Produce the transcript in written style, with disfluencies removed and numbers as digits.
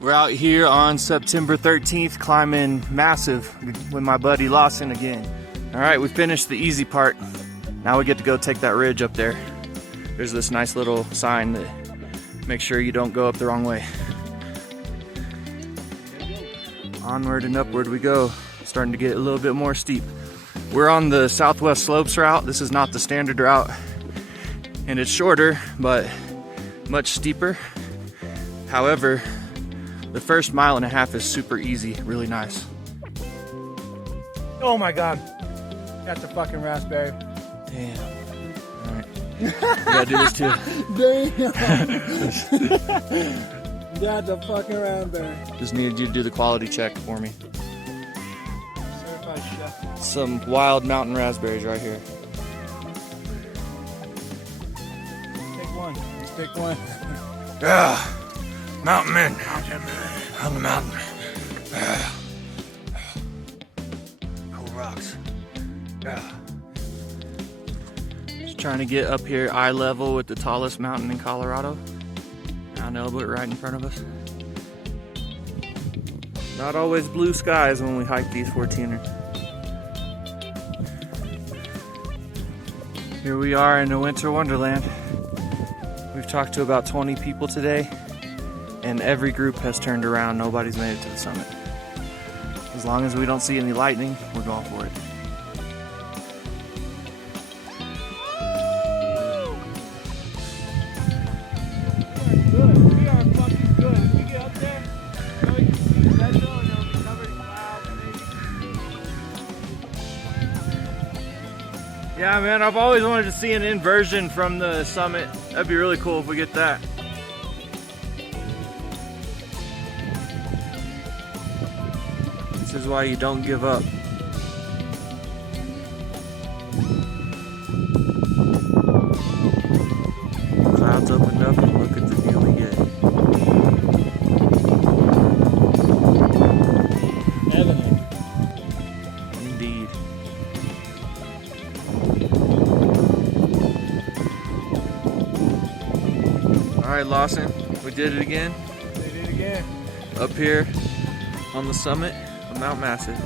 We're out here on September 13th climbing Massive with my buddy Lawson again. All right, we finished the easy part. Now we get to go take that ridge up there. There's this nice little sign that makes sure you don't go up the wrong way. Onward and upward we go. Starting to get a little bit more steep. We're on the Southwest Slopes route. This is not the standard route. And it's shorter, but much steeper. However, the first mile and a half is super easy, really nice. Oh my God, that's a fucking raspberry. Damn. All right. You gotta do this too. Damn. That's a fucking raspberry. Just needed you to do the quality check for me. Certified chef. Some wild mountain raspberries right here. Take one. Let's take one. Yeah. Mountain men. On the mountain. Cool rocks. Yeah. Just trying to get up here eye level with the tallest mountain in Colorado. Mount Elbert right in front of us. Not always blue skies when we hike these 14ers. Here we are in a winter wonderland. We've talked to about 20 people today, and every group has turned around. Nobody's made it to the summit. As long as we don't see any lightning, we're going for it. We are fucking good. If we get up there, you know, you can see the red zone and it'll be covered in clouds. Yeah, man, I've always wanted to see an inversion from the summit. That'd be really cool if we get that. This is why you don't give up. Clouds opened up and look at the view we get. Evident. Indeed. All right, Lawson, we did it again. They did it again. Up here on the summit of Mount Massive.